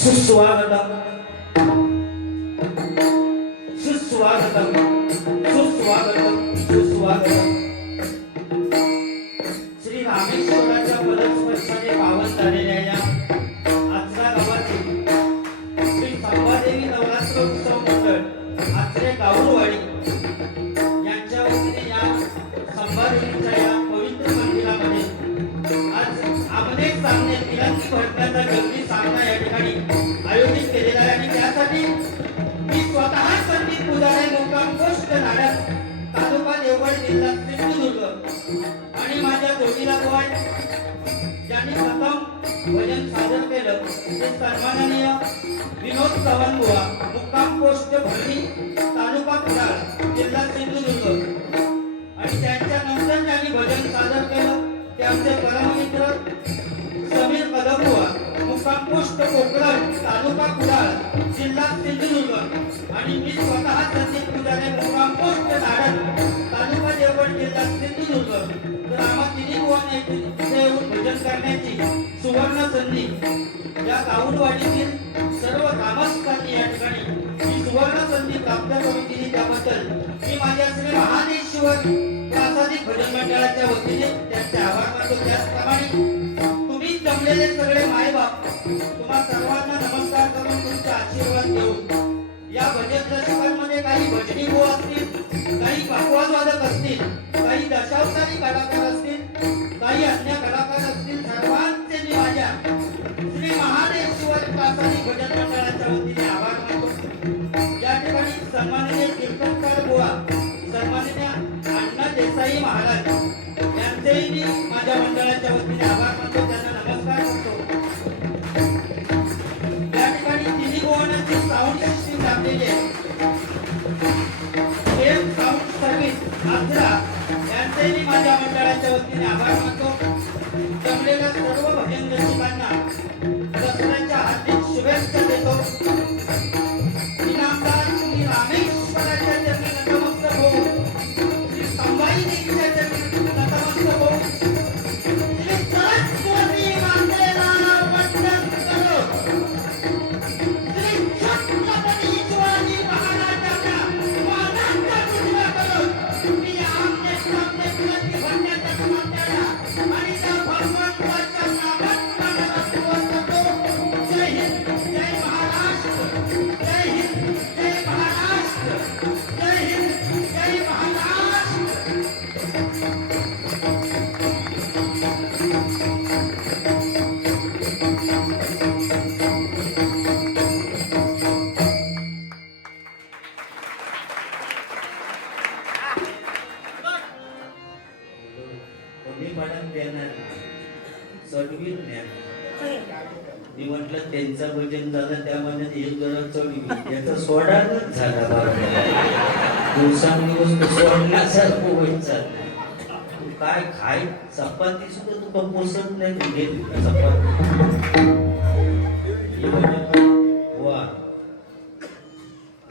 सुस्वागतम सुस्वागतम सुस्वागतम सुस्वागतम। श्री रामेश्वराच्या पदस्पर्शाने पावन झालेल्या या आचरा गावाचे श्री संभादेवी नवरात्र उत्सव मंडळ आचरे गावरवाडी यांच्या वतीने या संभादेवीच्या या पवित्र मंदिरामध्ये आज आमने सामने तिरंगी भरण्याचा जंगी सामना या ठिकाणी आयोजित केलेला आहे आणि त्यासाठी मी स्वतः संदीप पुजारे मुक्काम पोस्ट नाडक तालुका देवगड जिल्हा सिंधुदुर्ग आणि माझ्या जोडीला गोय ज्यांनी प्रथम भजन सादर केलं ते सन्माननीय विनोद चव्हाण बुवा मुक्काम पोस्ट भरणी तालुका कुडाळ जिल्हा सिंधुदुर्ग आणि त्यांच्या नंतर ज्यांनी भजन सादर केलं ते आमचे परममित्र समीर कदम बुवा मुक्काम पोस्ट कोकण तालुका कुडाळ जिल्हा सिंधुदुर्ग आणि मी स्वतः संदीप पुजारे मुक्काम पोस्ट नाडक तालुका देवगड जिल्हा सिंधुदुर्ग। तर आम्हा तिन्ही बुवांना इथे येऊन भजन करण्याची सुवर्ण संधी या गावडवाडीतील सर्व ग्रामस्थांनी या ठिकाणी ही सुवर्ण संधी प्राप्त करून दिली त्याबद्दल मी माझ्या श्री महादेश्वर प्रासादिक भजन मंडळाच्या वतीने त्यांचे आभार मानतो। त्याचप्रमाणे तुम्ही जमलेले सगळे मायबाप तुम्हा सर्वांना नमस्कार करून तुमचे आशीर्वाद देऊन या भजन रसिकांमध्ये काही भजनी बुवा असतील, काही पखवाज वादक असतील, काही दशावतारी कलाकार असतील, काही अन्य कलाकार असतील, सर्वांचे मी माझ्या श्री महादेश्वर प्रासादिक भजन मंडळाच्या वतीने आभार मानतो। या ठिकाणी सन्माननीय कीर्तनकार बुवा सन्माननीय अण्णा देसाई महाराज यांचेही मी माझ्या मंडळाच्या वतीने आभार मानतो, त्यांना नमस्कार करतो. या ठिकाणी तिन्ही भुवनांची साऊंड सिस्टीम लाभलेली आहे. सेम साऊंड सर्व्हिस आजरा यांचेही मी माझ्या मंडळाच्या वतीने आभार मानतो. जमलेल्या सर्व भजन रसिकांना दसऱ्याच्या हार्दिक शुभेच्छा देतो. इनामदार श्री रामेश्वराच्या चरणी नतमस्तक होऊन, श्री संभाजी देवीच्या चरणी नतमस्तक होऊन, श्री सरस्वती मातेला वंदन करो. श्री छत्रपती शिवाजी महाराजांना मानाचा मुजरा करून मी आमने सामने तुलसी भरण्याच्या समाप्त्याला आणि त्या भगवंताच्या नामात नमस्कार करतो. जय हिंद, जय महाराष्ट्र. जय हिंद, जय महाराष्ट्र. जय हिंद, जय महाराष्ट्र. कोणी पाठात देणार चढवील ज्ञान. मी म्हटलं त्यांचं भजन झालं त्यामध्ये एक जरा चढवी याचा सोडाच झाला. दिवसांदिवस तो सोडण्यासारखं होत चाललं. तू काय खाय चपाती सुद्धा तुका पोसत नाही. तू घे चपाती वा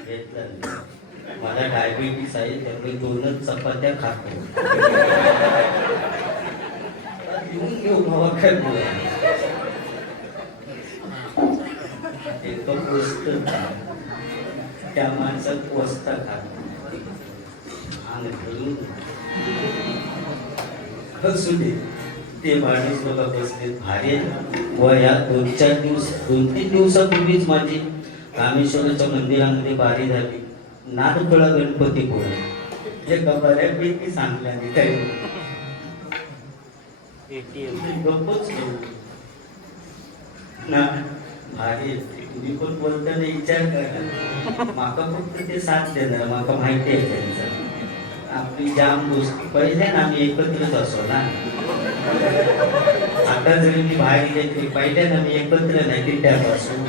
घेतलं. मला डायबिटीस आहे त्यामुळे 2च चपात्या खातो. घेऊन घेऊ बाबा काय एक पोचत त्या माणसात पोचता खात असू दे. ते माणूस बघा बसले भारी व या 2-3 दिवसापूर्वीच माझी रामेश्वराच्या मंदिरामध्ये बारी झाली. नादखोळा गणपती पुळे एका बऱ्यापैकी सांगल्या काय गप्पच घेऊ ना. भारी तुम्ही पण बोलताना विचार करा. माका फक्त ते साथ देणार. माका माहिती आहे त्यांचं. आपली जाम गोष्टी पहिले ना आम्ही एकत्रच असो ना. आता जरी मी बाहेर येते पहिले ना मी एकत्र नाही ते त्यापासून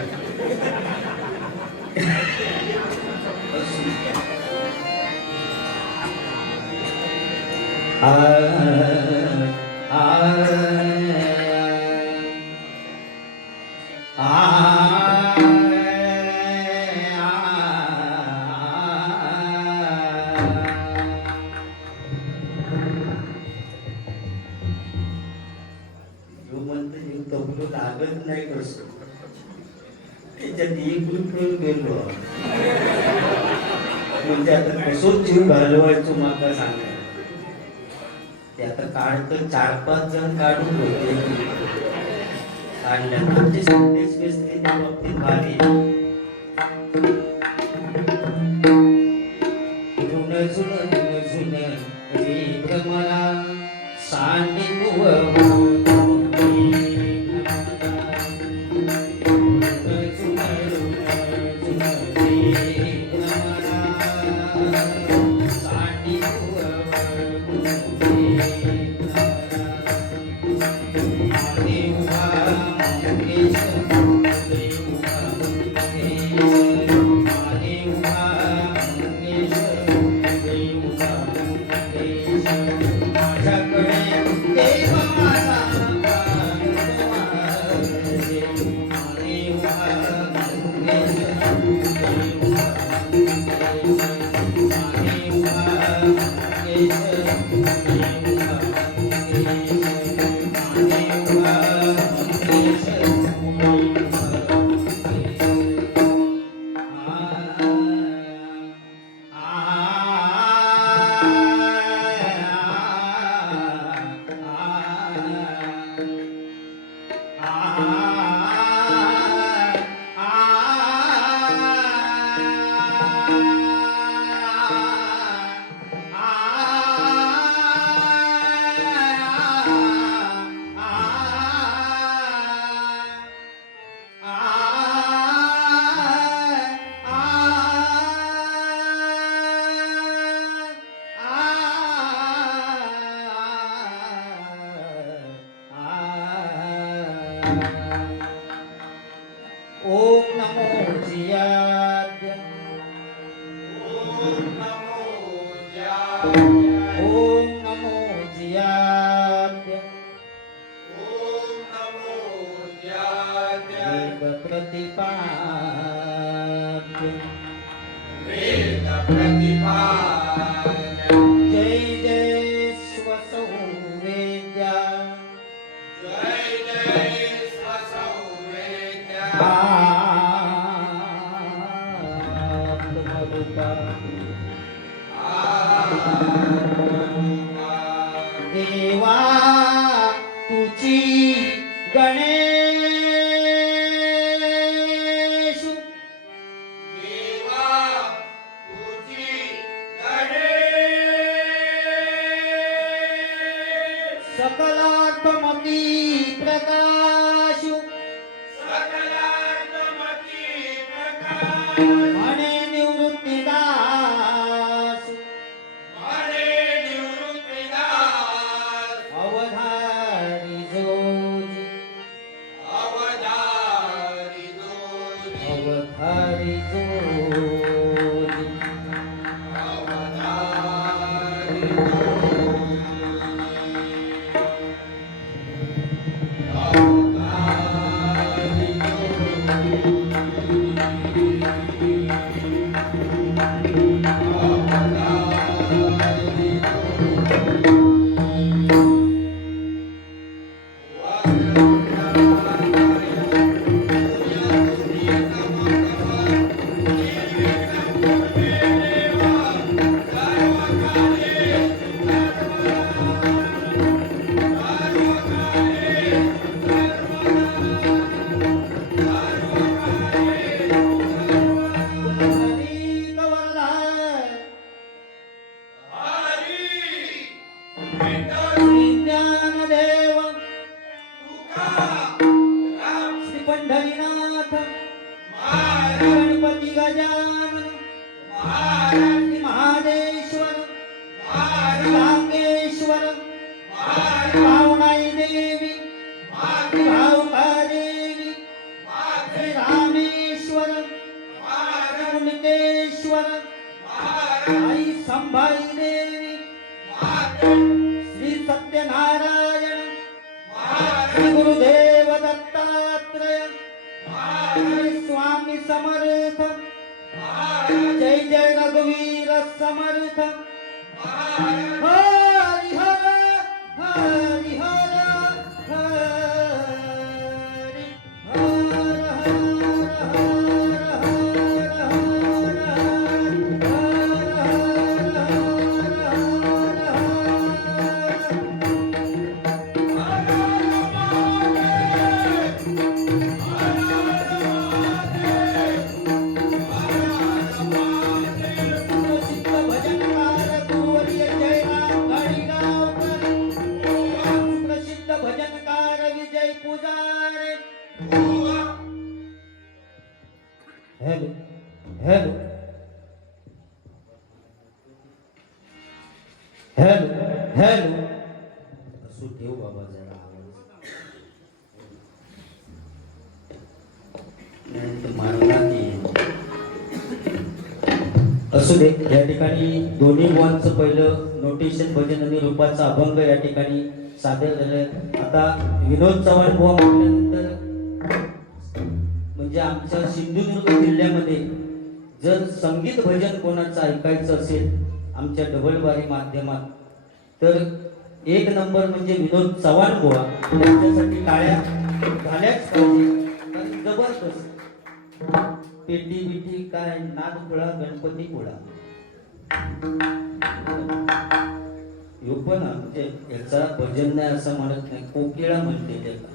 लागत नाही कसं त्याच्यात गेलो. म्हणजे आता कसं जीव घालवायचो माका सांगा. ते आता काढतं 4-5 जण काढून होते काढल्यानंतर संदेश व्यस्ती त्या बाबतीत भारी. जुन जुन जुन रे भ्रमरा सांडी ओम नमो जियाद्य ओम नमो ओम नमो जियाद्य ओम नमो ज्ञात्य वेद प्रतिपाद्य वेद प्रतिपाद्य जय जय स्वसौ वेद्या जय जय स्वसंवेद्या आत्मरूपा आत्मा देवा तुझी गणेश देवा तुझी गणेश सकलार्थमती प्रकाश सकलात्मकी प्रकाश म्हणे निवृत्तीदास म्हणे निवृत्तीदास अवधारी जोजी अवधारी दोरी अवधारी जोजी अवधारी हरी गवरधार हरी विठ्ठल श्री ज्ञानदेव तुकाराम श्री पंढरीनाथ महाराज गणपती गजानन महाराज श्री महादेश्वर महाराज श्री भांगेश्वर महाराज श्री भावनाई देवी महाराज श्री भावकादेवी श्री रामेश्वर महाराज कुणकेश्वर आई संभाई देवी श्री सत्यनारायण श्री गुरुदेव दत्तात्रय श्री स्वामी समर्थ जय जय रघुवीर समर्थ हरि हर हरि हर हरि प्रसिद्ध भजनकार गुरुवर्य जयराम गाडीगावकर प्रसिद्ध भजनकार विजय पुजारे हॅलो हॅलो हॅलो हॅलो असू ठेव बाबा जरा आवाज नाही तर मारणार नाही. असू दे. या ठिकाणी दोन्ही बुवांचं पहिलं नोटेशन भजन आणि रूपाचा अभंग या ठिकाणी सादर झालंय. आता विनोद चव्हाण बुवा म्हटल्यानंतर म्हणजे आमच्या सिंधुदुर्ग जिल्ह्यामध्ये जर संगीत भजन कोणाचं ऐकायचं असेल आमच्या डबलबारी माध्यमात तर एक नंबर म्हणजे विनोद चव्हाण बुवा. त्यांच्यासाठी टाळ्या झाल्याच पाहिजे. कारण जबरदस्त पेटी बिटी काय नाद खुळा गणपती खुळा यो पण म्हणजे याचा भजन नाही असं म्हणत नाही, कोकिळा म्हणते त्याला.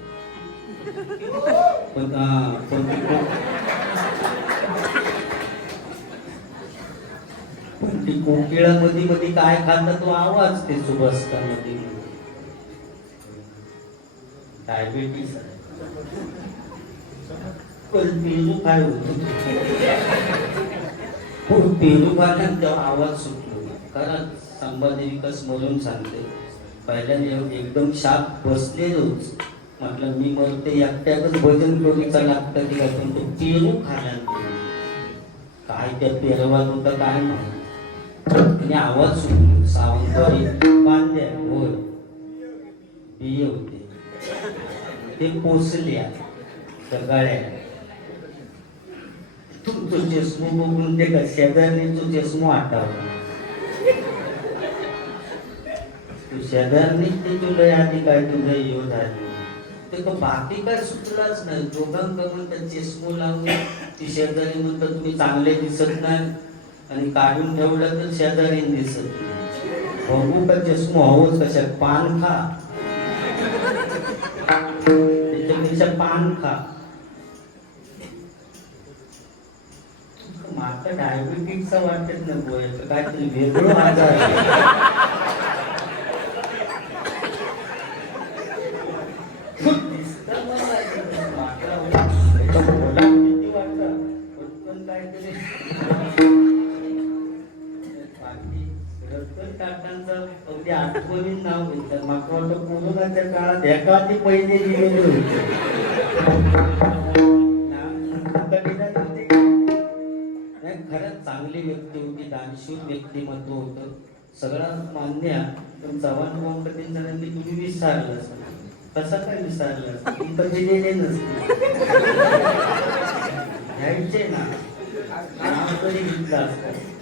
पण ती कोकिळा मध्ये मध्ये काय खाल्लं तो आवाज ते सुबसतामध्ये डायबिटीस पेरू काय होत पेरू खाण्यात तेव्हा आवाज सुटलो. कारण संभाजी विकास म्हणून सांगते पहिल्याने एकदम शाप बसलेलोच म्हटलं मी मग ते एकट्यातच भजन करूचा लागतं की आपण तो पेरू खाणार काय त्या पेरवात होतं काय नाही आणि आवाज सुटला सावंतवाडी बांध्या होय बिये होते ते पोचल्या त्या गळ्या तुमचं चष्मो बघून ते का शेजारने तो चष्मो आठवला तू शेजारने ते तुला आधी काय तुझं येऊ झाली ते का बाकी काय सुचलाच नाही दोघांकडून त्या चष्मो लावून ती शेजारी म्हणतात तुम्ही चांगले दिसत नाही आणि काढून ठेवलं तर शेजारी दिसत नाही बघू का चष्मो हवंच कशा पान खा त्याच्यापेक्षा पान खा माता डायबिटीजचा वाटत नको काहीतरी वेगळं आजार आठवणीत नाव घेतात माका वाटतं कोरोनाच्या काळात एका ती पहिले दिलेले होते खरंच चांगली व्यक्ती होती दानशूर व्यक्तिमत्व होतं सगळं मान्य पण चव्हाण भाऊंकडे तुम्ही विसरलं कसं काय विसरलं इथं दिलेले नसते घ्यायचे ना नाव तरी घेतलं असतं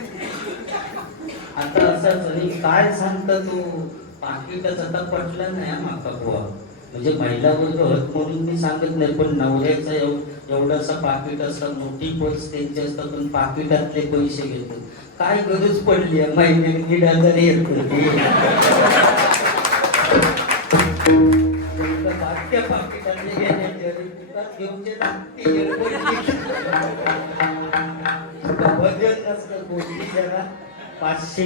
आता असंच आणि काय सांगता तू पाकिटच आता पटलं नाही माका बुवा म्हणजे महिला वर्ग हत म्हणून मी सांगत नाही पण नवऱ्याचं एवढंसं पाकिट असतं मोठी पर्स त्यांची असतात पण पाकिटातले पैसे घेतो काय गरज पडली आहे महिन्याने 1,500 येत होती पाकिटातले घेण्याचे भजन नसतं गोष्टी जरा 500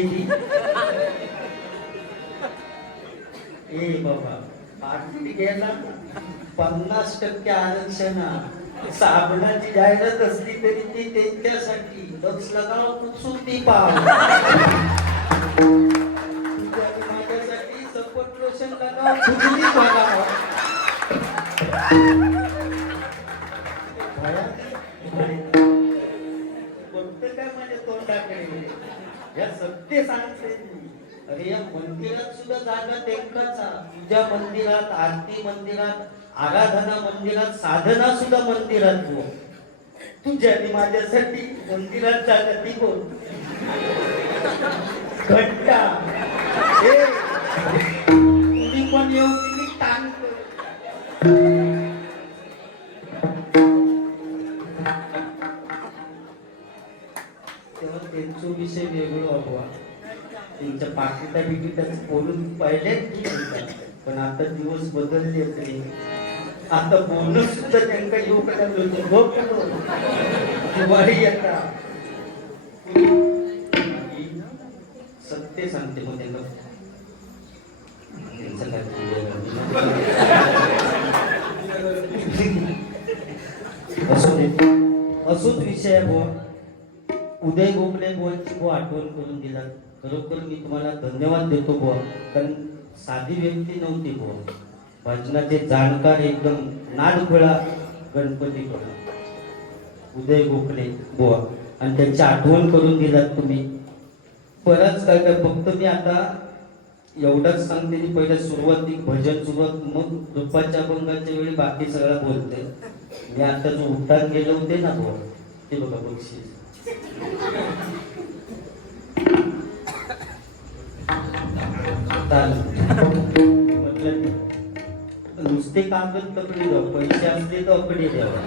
ए बाबा पाकिट गेला 50% आरक्षण साबणाची जाहिरात असली तरी ती त्यांच्यासाठी लक्ष लगाव सुट्टी पाव माझ्यासाठी सपोर्ट लोशन लगाव सुट्टी बघाव बघते काय माझ्या तोंडाकडे या सत्य सांगते अरे या मंदिरात सुद्धा जागा तेंकाचा तुझ्या मंदिरात आरती मंदिरात आराधना मंदिरात साधना सुद्धा मंदिरात हो तुझ्या आणि माझ्यासाठी मंदिरात जागा ती बोल घंटा तुम्ही पण येऊ तुम्ही टांग तेव्हा त्यांचा विषय वेगळा हवा त्यांच्या पाकिटा बिकिटाच बोलून पहिलेच ठीक होता पण आता दिवस बदलले तरी आता बोलणं सुद्धा त्यांना येऊ दिवाळी येता सत्य सांगते मग त्यांना त्यांचं काय असोच विषय बुवा उदय गोखले बुवांची बुवा आठवण करून दिला खरोखर मी तुम्हाला धन्यवाद देतो बुवा कारण साधी व्यक्ती नव्हती बुवा भजनाचे जाणकार एकदम नादखोळा गणपती उदय गोखले बुवा आणि त्यांची आठवण करून दिलात तुम्ही बरंच काय काय फक्त मी आता एवढंच सांगते की पहिल्या सुरुवाती भजन सुरुवात मग दुपारच्या अभंगाच्या वेळी बाकी सगळं बोलते मी आता जो उठान गेले होते ना बुवा ते बघा बक्षीस नुसते कागद तकडे द्या पैसे असले तर अकडे द्यावा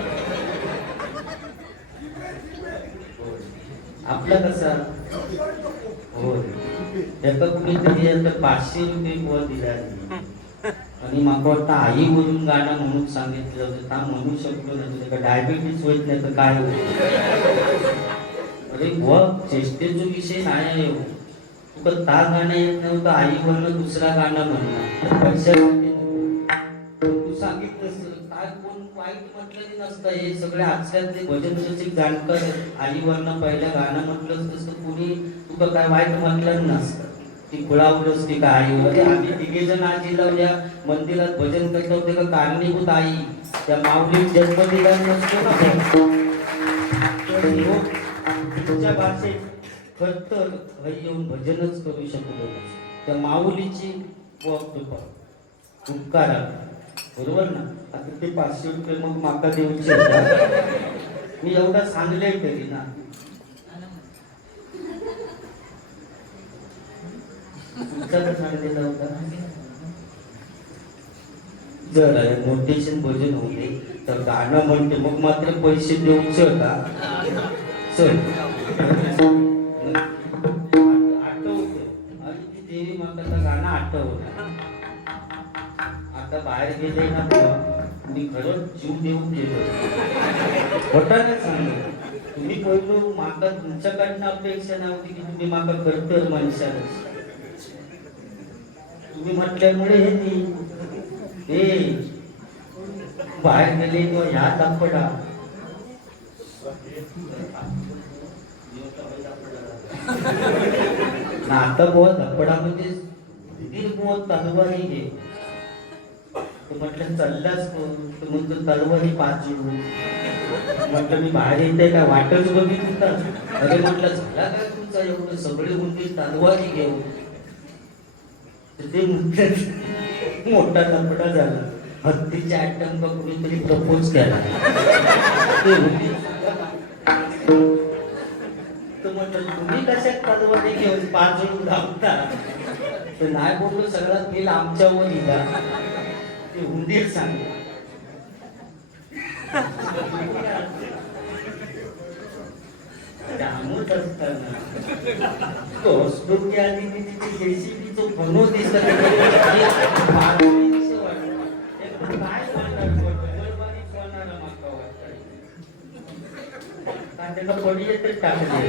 आपला कसा हो एका कुणीतरी आता 500 रुपये बुवा दिला आणि माका वाटतं आई वरून गाणं म्हणून सांगितलं होतं का म्हणू शकलो नाही डायबिटीस होत नाही तर काय होत अरे बुवा चेष्टेचा विषय नाही आहे तुका ता गाणं येत नव्हतं आई वरनं दुसरा गाणं म्हणणार पैशासाठी तू सांगितलंस काय कोण वाईट म्हटलं नसतं हे सगळे आजकालचे भजन रसिक जाणकार आई वरनं पहिलं गाणं म्हटलं तसं कुणी तुका काय वाईट म्हटलं नसतं ती खुळावरच ती काय अरे आम्ही तिघे जण आजी लावल्या मंदिरात भजन करत होते का कारणीभूत आई त्या माऊली जन्म दिला नसतो ना तर ह्यो तुमच्या भाषेत खरं तर येऊन भजनच करू शकलो त्या माऊलीची उपकार बरोबर ना आता ते 500 रुपये मग माका देऊचे मी एवढा सांगले तरी ना तुमचा सांगितलेला होता जर मोटेशन भजन होते तर गाणं म्हणते मग मात्र पैसे देऊचे होता चल आठवते आणि ती देवी माता गाणं आठवलं आता बाहेर गेले ना मी खरंच जीव देऊन गेलो होताना सांगतो तुम्ही पहिलो माका तुमच्याकडनं अपेक्षा नव्हती की तुम्ही माका करतर माणसाला तुम्ही म्हटल्यामुळे हे बाहेर गेले किंवा ह्या दापडा आता बुवा धपडामध्ये बुवा तलवारी घे म्हटलं चाललाच तर मग तलवारी पाचू म्हटलं मी बाहेर येते का वाटच बघितली अरे म्हटलं झाला काय तुमचा एवढं सगळे मुलगी तलवारी घेऊ ते म्हटलं मोठा धपडा झाला हत्तीच्या आयटम का कुणीतरी प्रपोज केला तर म्हटलं तुम्ही कशात तलवारी घेऊन 5 जण धावता तर नाही बोललो सगळा खेळ आमच्यावर दिला ते उंदीर सांगला त्यामुळेच असताना आधी जेसीबी जो फनो दिसला त्याला पडी येते टाकले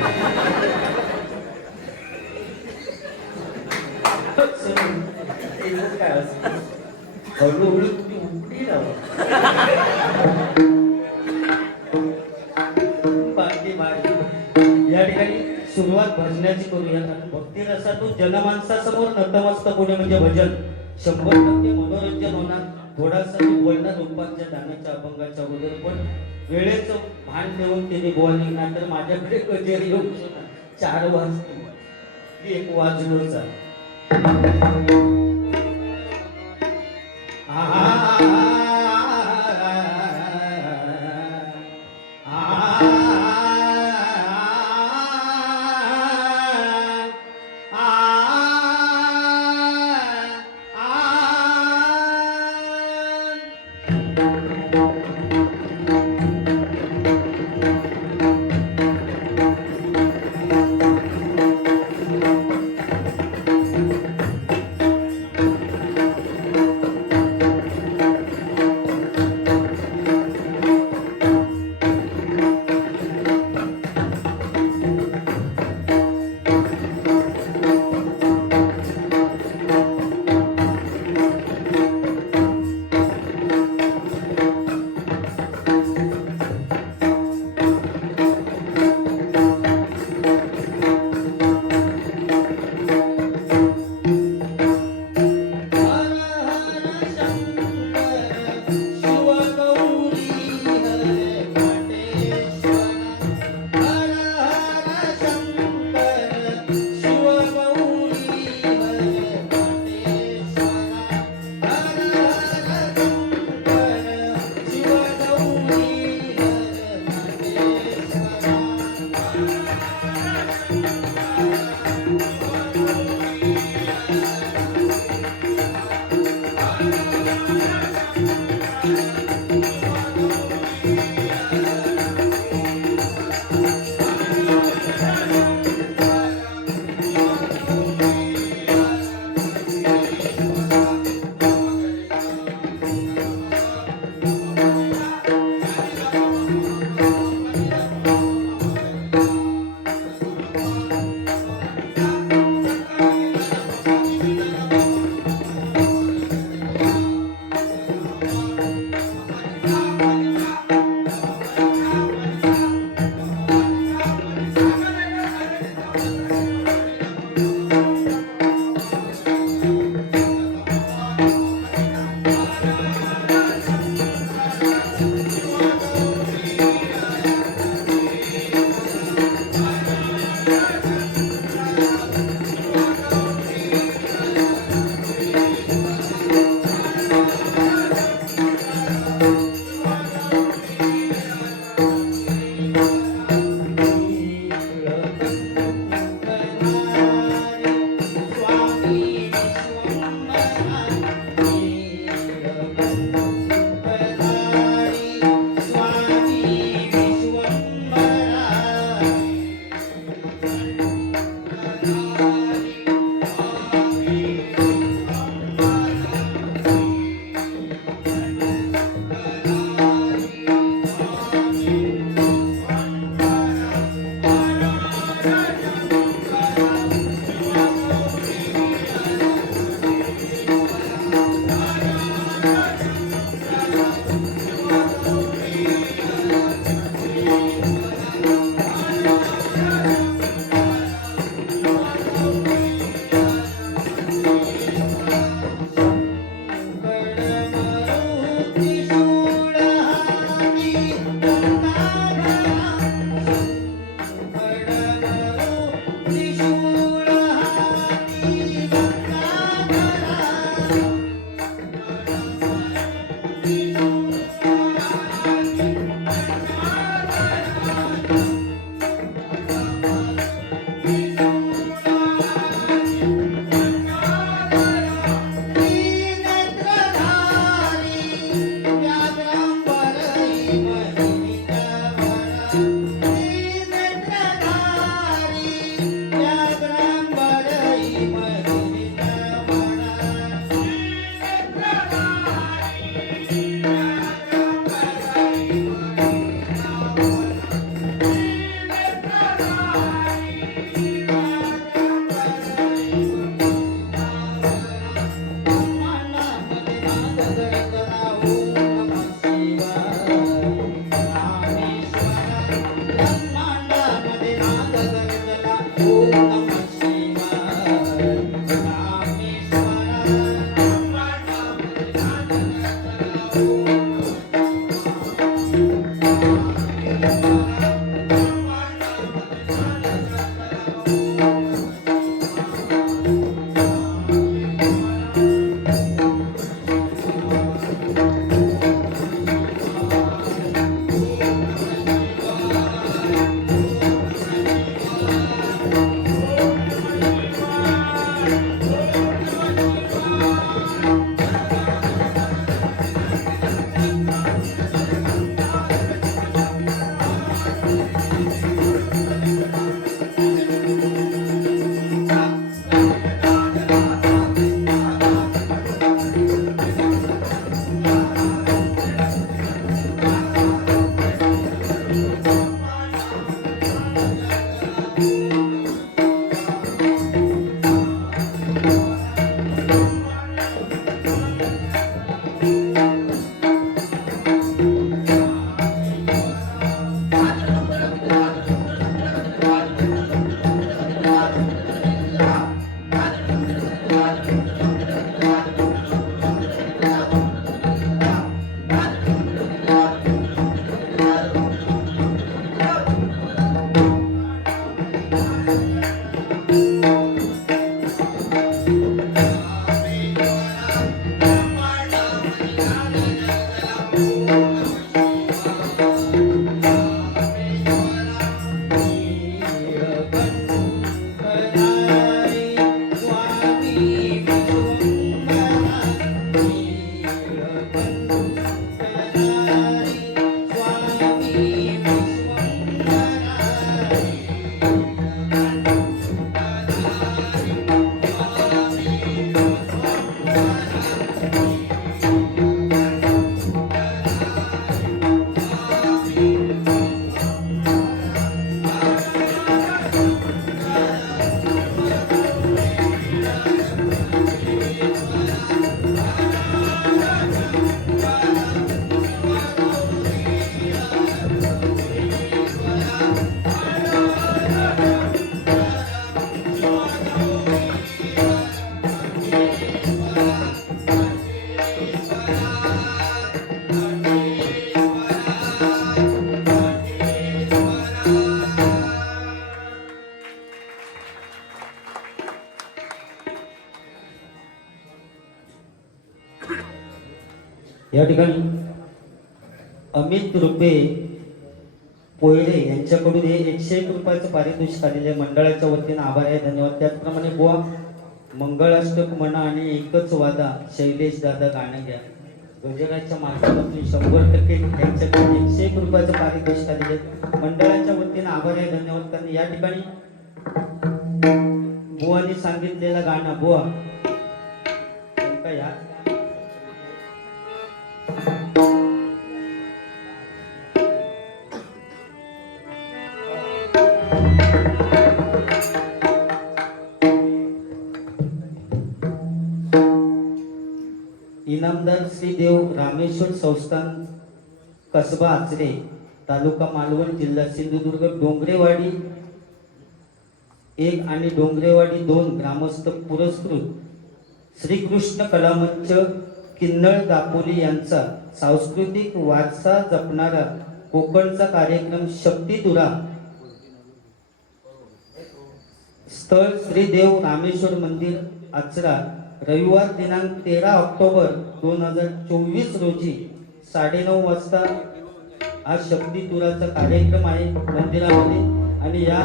काय असतं हळूहळू तुम्ही उपडी राहा या ठिकाणी सुरुवात भजनाची करूया कारण भक्ती रसातून जनमानसासमोर नतमस्तक होणे म्हणजे भजन 100% मनोरंजन होणार थोडासा बोलणार रूपांच्या दानाच्या अभंगाच्या वगैरे पण वेळेचं भान ठेवून तिने बोलणे नाहीतर माझ्याकडे कचेरी येऊ 4 वाजता 1 वाजलोच या ठिकाणी अमित रुपे पोयरे यांच्याकडून हे 101 रुपयाचं पारितोषिक आलेले मंडळाच्या वतीने आभार आहे, धन्यवाद. त्याचप्रमाणे बुवा मंगळाष्टक म्हणा आणि एकच वादा शैलेश दादा गाणं घ्या रोजगाराच्या माध्यमातून 100% त्यांच्याकडून 101 रुपयाचं पारितोषिक आलेले मंडळाच्या वतीने आभार आहे, धन्यवाद. कारण या ठिकाणी बुवानी सांगितलेलं गाणं बुवा या इनामदार श्री देव रामेश्वर संस्थान कसबा आचरे तालुका मालवण जिल्हा सिंधुदुर्ग डोंगरेवाडी 1 आणि डोंगरेवाडी 2 ग्रामस्थ पुरस्कृत श्रीकृष्ण कलामंच किन्नळ दापोली यांचा सांस्कृतिक वारसा जपणारा कोकणचा कार्यक्रम शक्तिधुरा स्थळ श्री देव रामेश्वर मंदिर आचरा रविवार दिनांक 13 ऑक्टोबर 2024 रोजी 9:30 वाजता आज शक्ती तुराचा कार्यक्रम आहे मंदिरामध्ये आणि या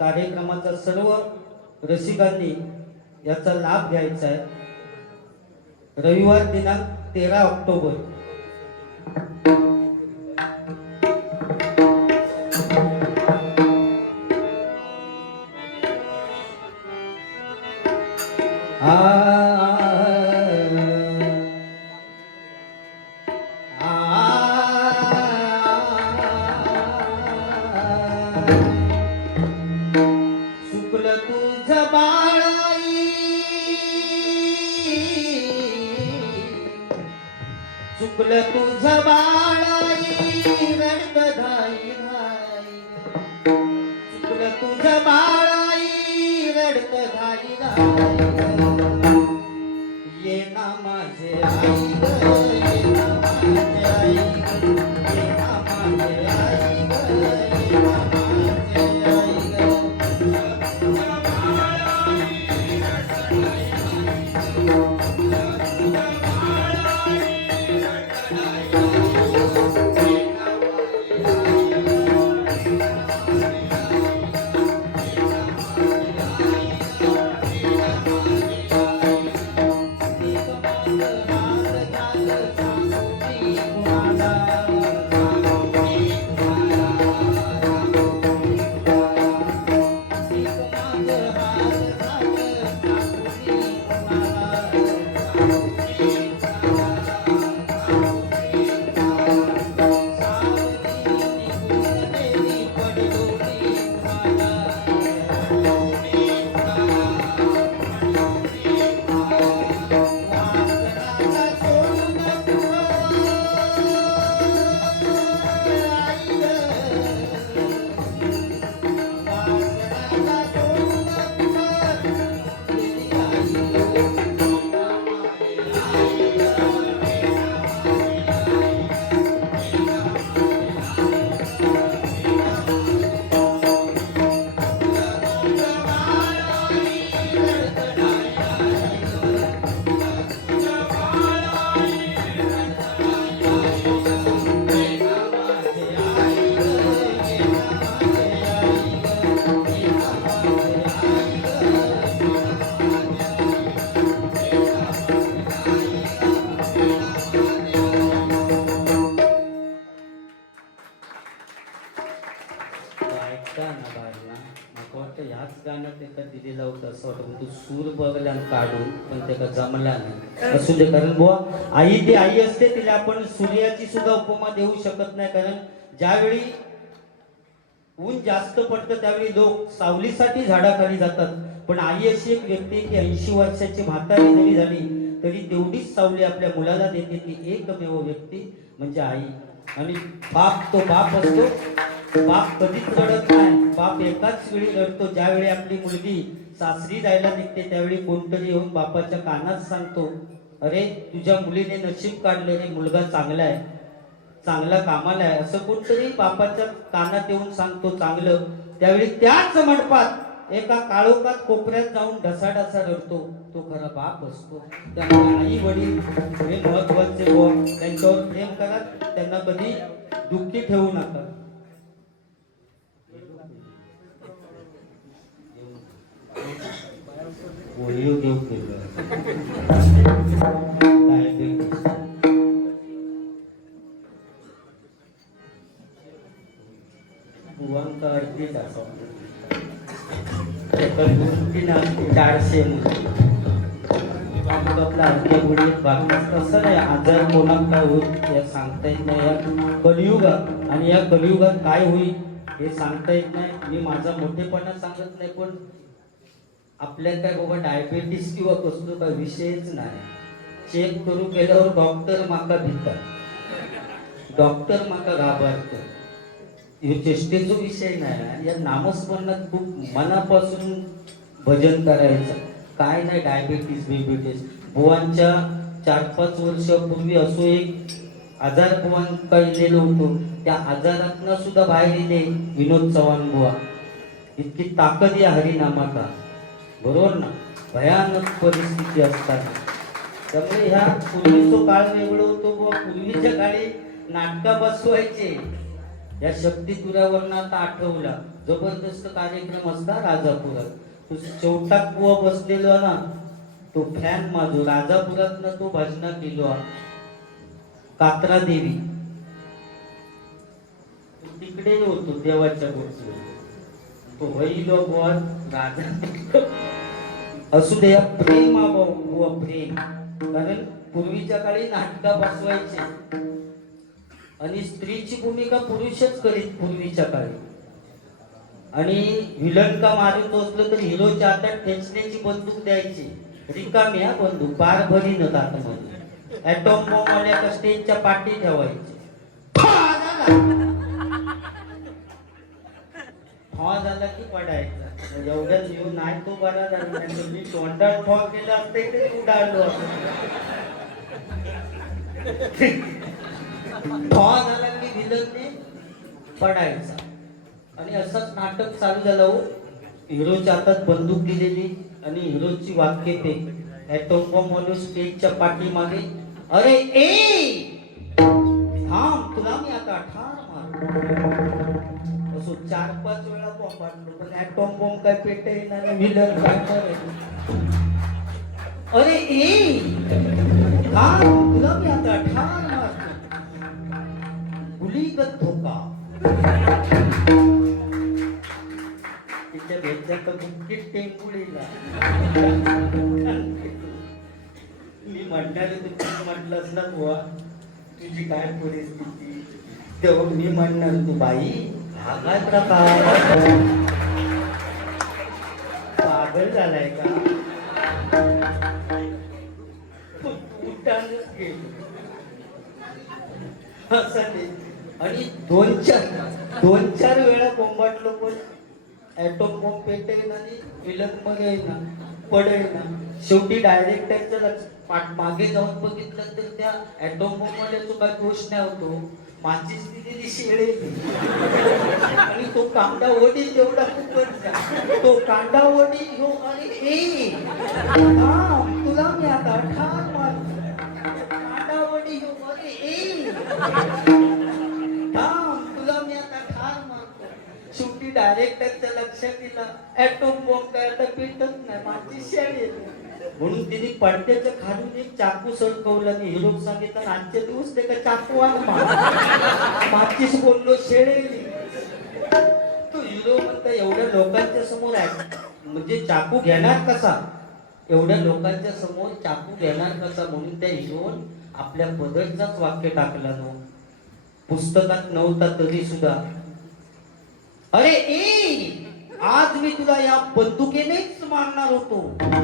कार्यक्रमाचा सर्व रसिकांनी याचा लाभ घ्यायचा आहे। रविवार दिनांक 13 ऑक्टोबर शुक्ल तुझ बाळाई शुक्ल तुझ बाळाई रडत धाई धाई शुक्ल तुझ बाळाई रडत धाई धाई ये ना माझे आई ग ये ना माझे आई ग ये ना माझे आई ग ये ना माझे आई ग ह्याच गाण्यात एका दिलेला होता असं वाटतं तू सूर बघला काढून पण त्याला जमला नाही असू दे कारण बुवा आई ती आई असते तिला आपण सूर्याची सुद्धा उपमा देऊ शकत नाही कारण ज्यावेळी ऊन जास्त पडतं त्यावेळी लोक सावलीसाठी झाडाखाली जातात पण आई अशी एक व्यक्ती की 80 वर्षाची म्हातारी जरी झाली तरी तेवढीच सावली आपल्या मुलाला देते ती एकमेव व्यक्ती म्हणजे आई आणि बाप तो बाप असतो बाप कधीच रडत नाही बाप एकाच वेळी रडतो ज्यावेळी आपली मुलगी सासरी जायला निघते त्यावेळी कोणतरी येऊन बापाच्या कानात सांगतो अरे तुझ्या मुलीने नशीब काढलं रे मुलगा चांगला आहे चांगला कामाला आहे असं कोणतरी बापाच्या कानात येऊन सांगतो चांगलं त्यावेळी त्याच मंडपात एका काळोखात कोपऱ्यात जाऊन ढसाढसा रडतो तो खरा बाप असतो त्यामुळे आई वडील हे महत्वाचे त्यांच्यावर प्रेम करा त्यांना कधी दुःखी ठेवू नका पोलिओ घेऊ बुवांका अर्धीच असं चारशे आपला अर्ध्या बुडी बाकी कसं नाही आजार कोणाक काय होईल या सांगता येत नाही या कलियुगात आणि या कलियुगात काय होईल हे सांगता येत नाही मी माझा मोठेपणा सांगत नाही पण आपल्या काय बाबा डायबिटीस किंवा कसलो काय विषयच नाही चेक करू केल्यावर डॉक्टर माका भितात डॉक्टर माका घाबरतो हे चेष्टेचा विषय नाही या नामस्मरणात खूप मनापासून भजन करायचं काय नाही डायबिटीस बिबिटीस बुवांच्या 4-5 वर्षापूर्वी असो एक आजार बुवांका इलेलो होतो त्या आजारातनं सुद्धा बाहेर इले विनोद चव्हाण बुवा इतकी ताकद या हरिनामाचा बरोबर ना भयानक परिस्थिती असतात त्यामुळे ह्या पूर्वीचा काळ वेगळं होतो बुवा पूर्वीच्या काळी नाटका बसवायचे. या शक्ती तुऱ्यावरनं आता आठवला जबरदस्त कार्यक्रम असता राजापुरात. तो चौटाक बुवा बसलेलो ना, तो फॅन माझो राजापुरात तो भजना केलो कात्रा देवी. तिकडे होतो देवाच्या गोष्टी. तो होईलो बुवा राजा असू दे. प्रेम बुवा प्रेम. कारण पूर्वीच्या काळी नाटका बसवायचे आणि स्त्रीची भूमिका पुरुषच करीत पूर्वीच्या काळी. आणि विलन का मारून बसलो तर हिरोच्या हातात ठेचण्याची बंदूक द्यायची. रिकामी हा बंदूक बार भरी न आतमध्ये. ॲटॉम बॉम्ब आल्या का स्टेजच्या पाठी ठेवायची. फॉ झाला की पडायचा. एवढ्याच येऊन नाही तो बरा झाला नाही. मी तोंडात फॉ केला असते ते उडालो फॉ झाला की विलनने पडायचा. आणि असंच नाटक चालू झालं हो. हिरोच्या हातात बंदूक दिलेली आणि हिरोची वाक्य ते ॲटॉम बॉम्ब म्हणून स्टेजच्या पाठीमागे. अरे ए थांब तुला मी आता ठार मार. असो 4-5 वेळा बॉम्ब आणलो पण ॲटॉम बॉम्ब काय पेटे येणार विलन काय करायचं. अरे ए थांब तुला मी आता ठार मारतो. गुलीगत धोका. तिच्या भेटल्यात बुक्कीत टेंगुळीला. मी म्हणणार तू म्हटलंस ना बुवा तुझी काय परिस्थिती. तेव्हा मी म्हणणार तू बाई हा काय प्रकार पागल झालाय का. उठानच गेलो असं नाही. आणि 2-4 वेळा बोंबाटलो पण ॲटॉम बॉम्ब पेटेल आणि विलन मध्ये येईना पडेल ना. शेवटी डायरेक्टरच्या मागे जाऊन बघितलं तर त्या ॲटॉम बॉम्ब मध्ये तो काय दोष नाही होतो. माझीच दिलेली शेळे आणि तो कांदा वडील एवढा खूपच तो कांदा वडील हो. अरे ए तुला मी आता ठार मारतो. कांदा वडील हो. अरे ए तुला मी आता ठार मारतो. शेवटी डायरेक्टरच्या लक्षात दिलं ॲटॉम बॉम्ब काय आता पेटत नाही माझी शेळी. म्हणून तिने पडद्याच्या खालून एक चाकू सडकवला. आणि हिरो सांगितलं आजच्या दिवस ते का चाकू माचीस बोललो शेळेली. तो हिरो म्हणता एवढ्या लोकांच्या समोर आहे म्हणजे चाकू घेणार कसा. एवढ्या लोकांच्या समोर चाकू घेणार कसा. म्हणून त्या हिरोन आपल्या पदरचाच वाक्य टाकला नो. पुस्तकात नव्हता तरी सुद्धा. अरे ए आज मी तुला या बंदुकीनेच मारणार होतो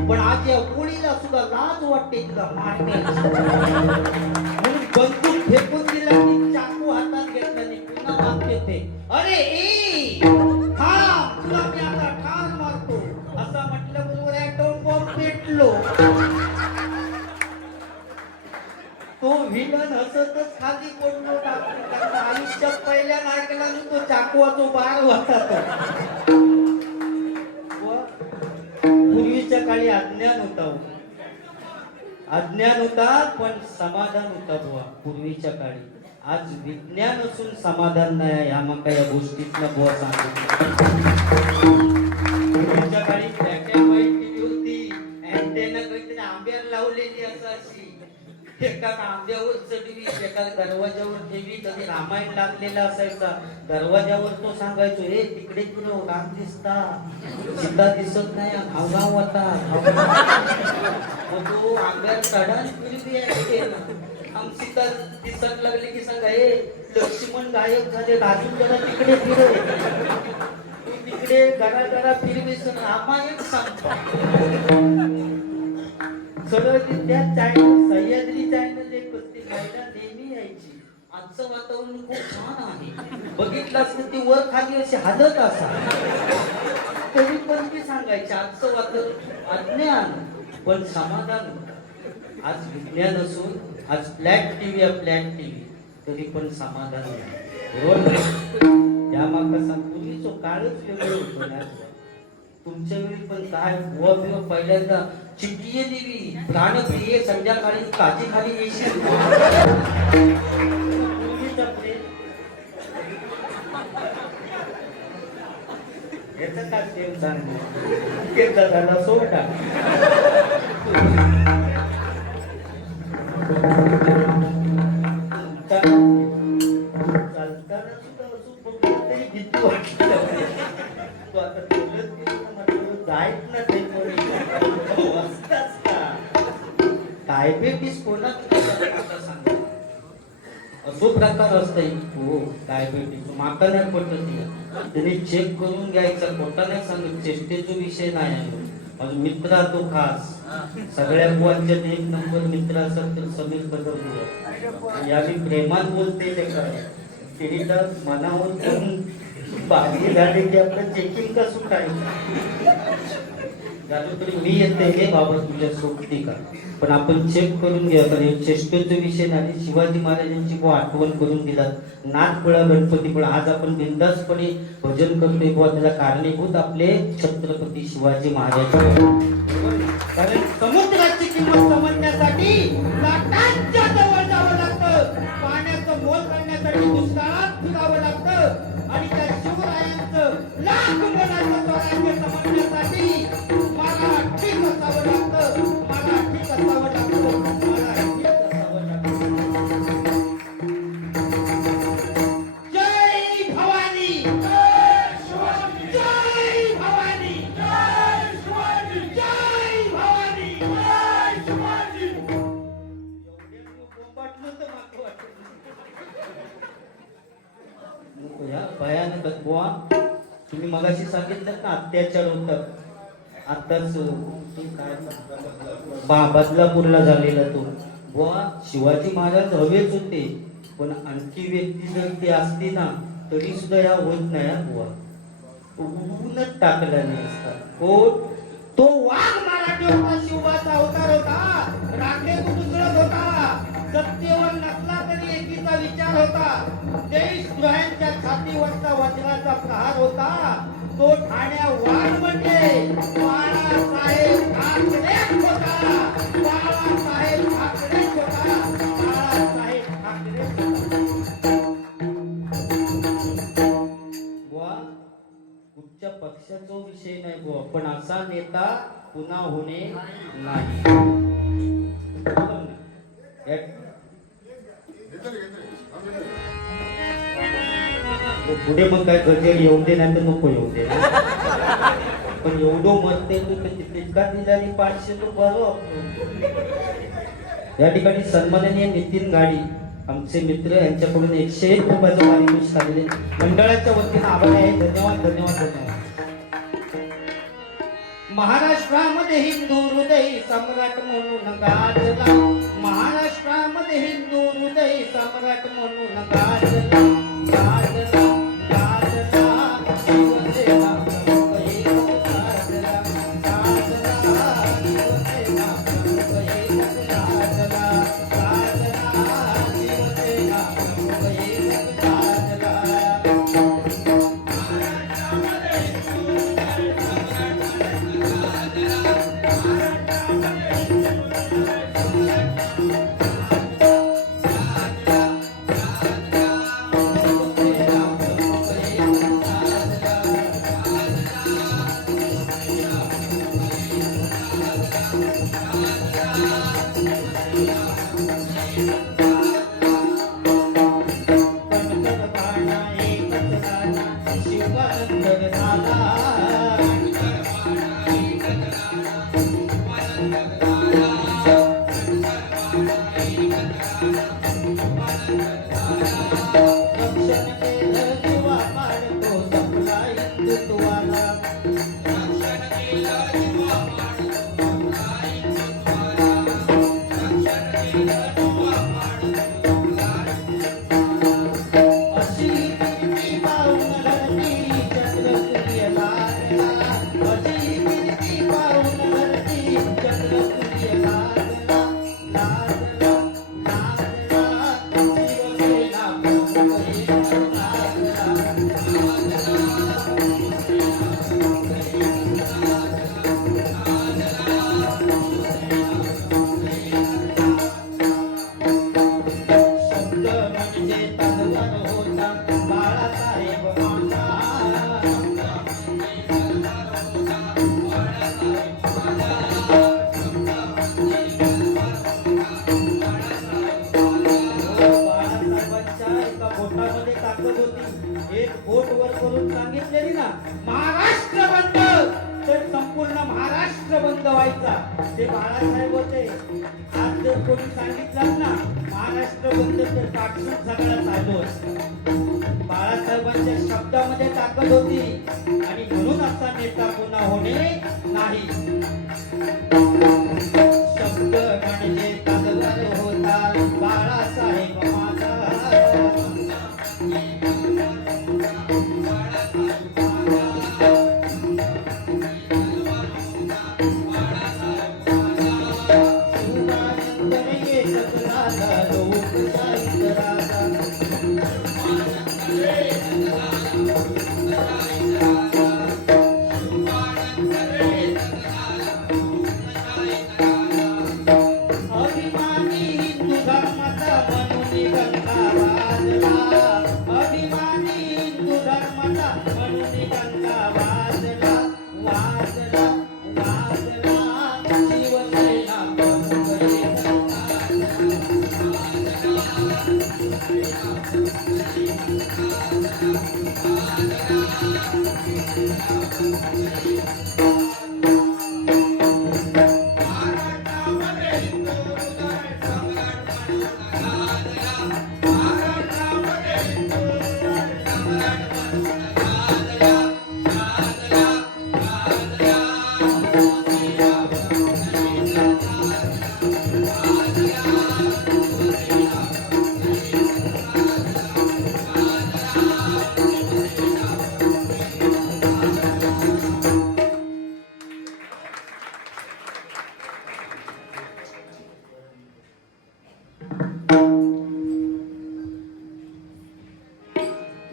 पण आज या गोळीला सुद्धा लाज वाटते तुला मारण्याची. म्हणून बंदूक फेकून दिला की चाकू हातात घेतला आणि पुन्हा वाक्य ते अरे ए थांब तुला मी आता ठार मारतो. असं म्हटल्याबरोबर ॲटॉम बॉम्ब पेटलो. तो विलन हसतच खाली पडलो. आयुष्यात पहिल्या नायकाला तो चाकवा तो बार होता. पूर्वीच्या काळी अज्ञान होता पण समाधान होता बुवा पूर्वीच्या काळी. आज विज्ञान असून समाधान नाही. ह्या मका या गोष्टीतनं बुवा सांगितलं. पूर्वीच्या काळी ब्लॅक अँड व्हाईट टीव्ही होती. अँटेना काहीतरी आंब्यावर लावलेली असायची. एका आंब्यावर चढवी एका दरवाज्यावर ठेवी. कधी रामायण लागलेला असायचा. दरवाज्यावर तो सांगायचो हे तिकडे तुला राम दिसता सीता दिसत नाही घावगाव होता. तो आंब्यावर चढा सीता दिसत लागले की सांगा हे लक्ष्मण गायब झाले राजू जरा तिकडे फिरव. तिकडे घरा फिरवीस रामायण सांगतो. त्या चॅनल सह्याद्री चॅनल एक होती महिला नेहमी यायची. आजचं वातावरण खूप छान आहे बघितलं असतं ती वर खाली अशी हालत असा तरी पण ती सांगायची आजचं वातावरण अज्ञान पण समाधान. आज विज्ञान असून आज फ्लॅट टीव्ही तरी पण समाधान त्या मागचा सांगतो तो काळच वेगळं होतो ना. तुमच्या वेळी पण काय बुवा पहिल्यांदा चिठ्ठी देवी प्राणप्रिय संध्याकाळी काजी खाली येशील. त्याचं का देव चांगलं केला झाला सोडा चालताना सुद्धा असं बघून तरी भीती वाटली तो आता तुझं म्हटलं जायच ना ते वाचताच का डायबेटीस कोणाला सांग असो प्रकार असतंय हो डायबेटीस माका नाही पटत त्याने चेक करून घ्यायचा कोटा नाही सांगत चेष्टेचा विषय नाही आहे माझा मित्र तो खास सगळ्या बुवांच्यात एक नंबर मित्र असत तर समीर कदम यावी प्रेमात बोलते ते काय तिने तर मनावर करून बाकी झाले की आपलं चेकिंग कसं काय झालं तरी मी येते हे बाबा तुझ्या सोबती का पण आपण चेक करून घ्या कारण चेष्टेचा विषय नाही शिवाजी महाराजांची आठवण करून दिलात नाथपुळा गणपतीपुळा आज आपण बिंदासपणे भजन करतोय बुवा त्याला कारणीभूत आपले छत्रपती शिवाजी महाराज कारण समुद्राची किंमत समजण्यासाठी लाटांच्या जवळ जावं लागतं पाण्याचं मोल करण्यासाठी दुष्काळात फिरावं लागतं आणि त्या शिवरायांचं लाख मोलाचं स्वराज्य समजण्यासाठी मराठी असावं लागतं मराठी असावं लागतं मराठी असावं लागतं जय भवानी जय शिवाजी जय भवानी जय शिवाजी जय भवानी जय शिवाजी एवढे बोंबाटलं तर मागं वाटत नको या भयानक बुवा तुम्ही मगाशी सांगितलं ना अत्याचार होतात आताच बदलापूरला झालेला तो बुवा शिवाजी महाराज हवेच होते पण आणखी व्यक्ती जर ते असते ना तरी सुद्धा या होत नाही हा बुवा उन्हच टाकला नाही असता कोण तो वाघ मराठी होता शिवाचा अवतार होता राखे दुसरत होता सत्तेवर नसला तरी एकीचा विचार होता देशद्रोह्यांच्या छातीवरचा वज्राचा प्रहार होता तो ठाण्या वाघ म्हणजे बाळासाहेब ठाकरेच होता बाळासाहेब ठाकरेच होता बाळासाहेब ठाकरेच होता बुवा कुठच्या पक्षाचा विषय नाही बुवा पण असा नेता पुन्हा होणे नाही बरोबर ना? पुढे मग काय गजेल येऊ दे नाही तर नको येऊ दे पण एवढं मत देतो तितका दिल्याने 500 तो बरं या ठिकाणी सन्माननीय नितीन गाडी आमचे मित्र यांच्याकडून 101 रुपयाचं पारितोषिक आलेले मंडळाच्या वतीने आभार आहे धन्यवाद धन्यवाद धन्यवाद महाराष्ट्रामध्ये हिंदू हृदय सम्राट म्हणून गाजला महाराष्ट्रामध्ये हिंदू हृदय सम्राट म्हणून गाजला गाजला गाजला शिवसेना प्रमुख एक गाजला गाजला शिवसेना प्रमुख एक गाजला गाजला शिवसेना प्रमुख एक गाजला बाळासाहेब एक बोट वर करून सांगितलेली ना महाराष्ट्र बंद, तर संपूर्ण महाराष्ट्र बंद व्हायचा. ते बाळासाहेब होते. आज जर कोणी सांगितलं ना महाराष्ट्र बंद तर काटून सगळा चालू असतो. बाळासाहेबांच्या शब्दामध्ये ताकद होती आणि म्हणून असा नेता पुन्हा होणे नाही. शब्द म्हणजे तलवार होता बाळासाहेब माझा.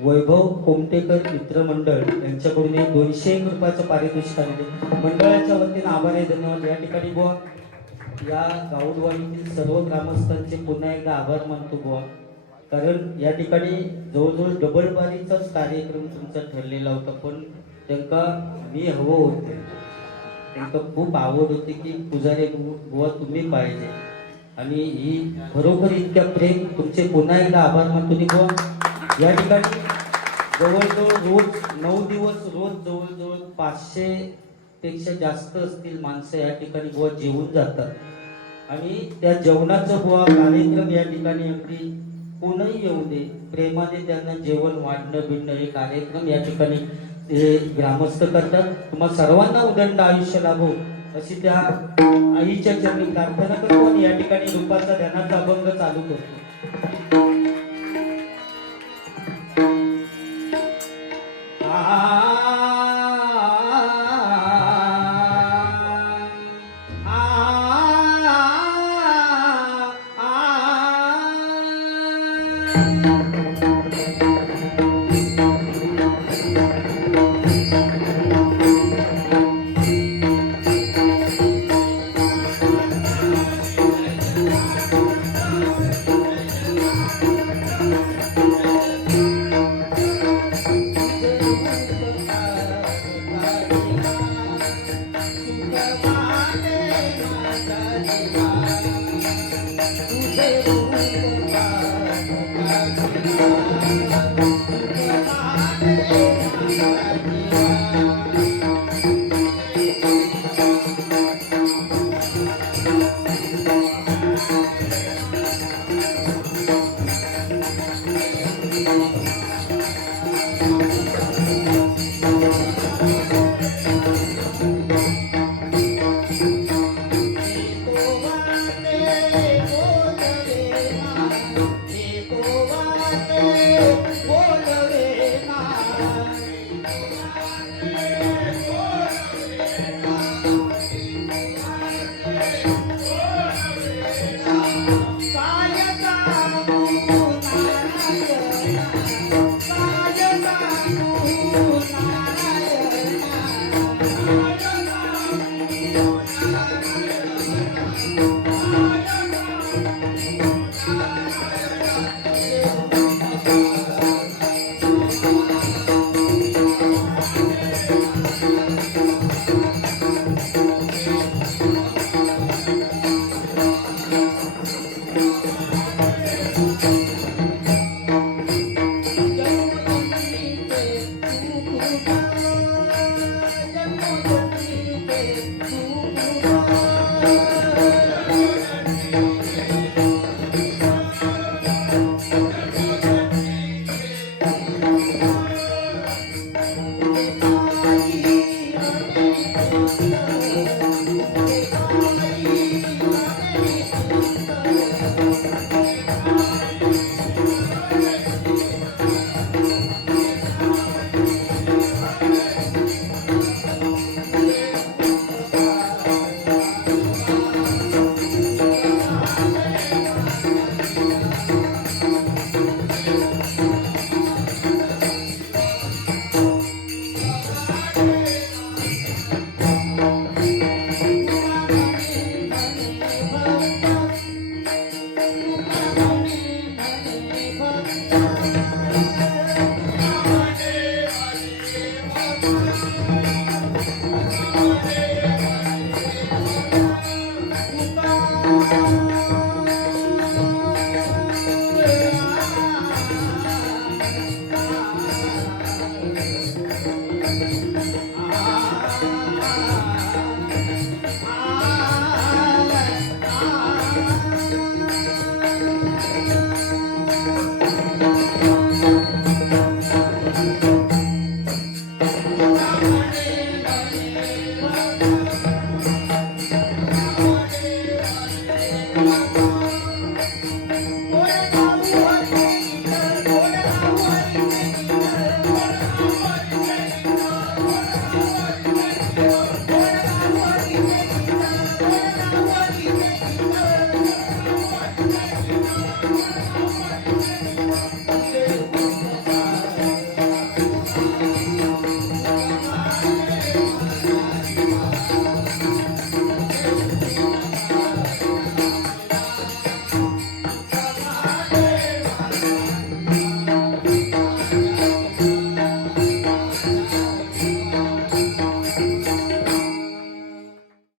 वैभव कोमटेकर मित्रमंडळ यांच्याकडून 201 रुपयाचं पारितोषिक आलेले. मंडळाच्या वतीने आभार आहे, धन्यवाद. या ठिकाणी बुवा या गावडवाडीतील सर्व ग्रामस्थांचे पुन्हा एकदा आभार मानतो बुवा, कारण या ठिकाणी जवळजवळ डबल बारीचाच कार्यक्रम तुमचा ठरलेला होता. पण त्यांना मी हवं होते, त्यांना खूप आवड होती की पुजारी बुवा तुम्ही पाहिजे, आणि ही खरोखर इतक्या प्रेम तुमचे पुन्हा एकदा आभार मानतो की बुवा या ठिकाणी जवळजवळ रोज 9 दिवस रोज जवळजवळ 500 पेक्षा जास्त असतील माणसं या ठिकाणी बुवा जेवून जातात. आणि त्या जेवणाचा बुवा कार्यक्रम या ठिकाणी अगदी कोणीही येऊ दे प्रेमाने त्यांना जेवण वाढणं बिडणं हे कार्यक्रम या ठिकाणी ग्रामस्थ करतात. तुम्हा सर्वांना उदंड आयुष्य लाभो अशी त्या आईच्या चरणी प्रार्थना करतो आणि या ठिकाणी रूपाचा ध्यानाचा अभंग चालू करतो.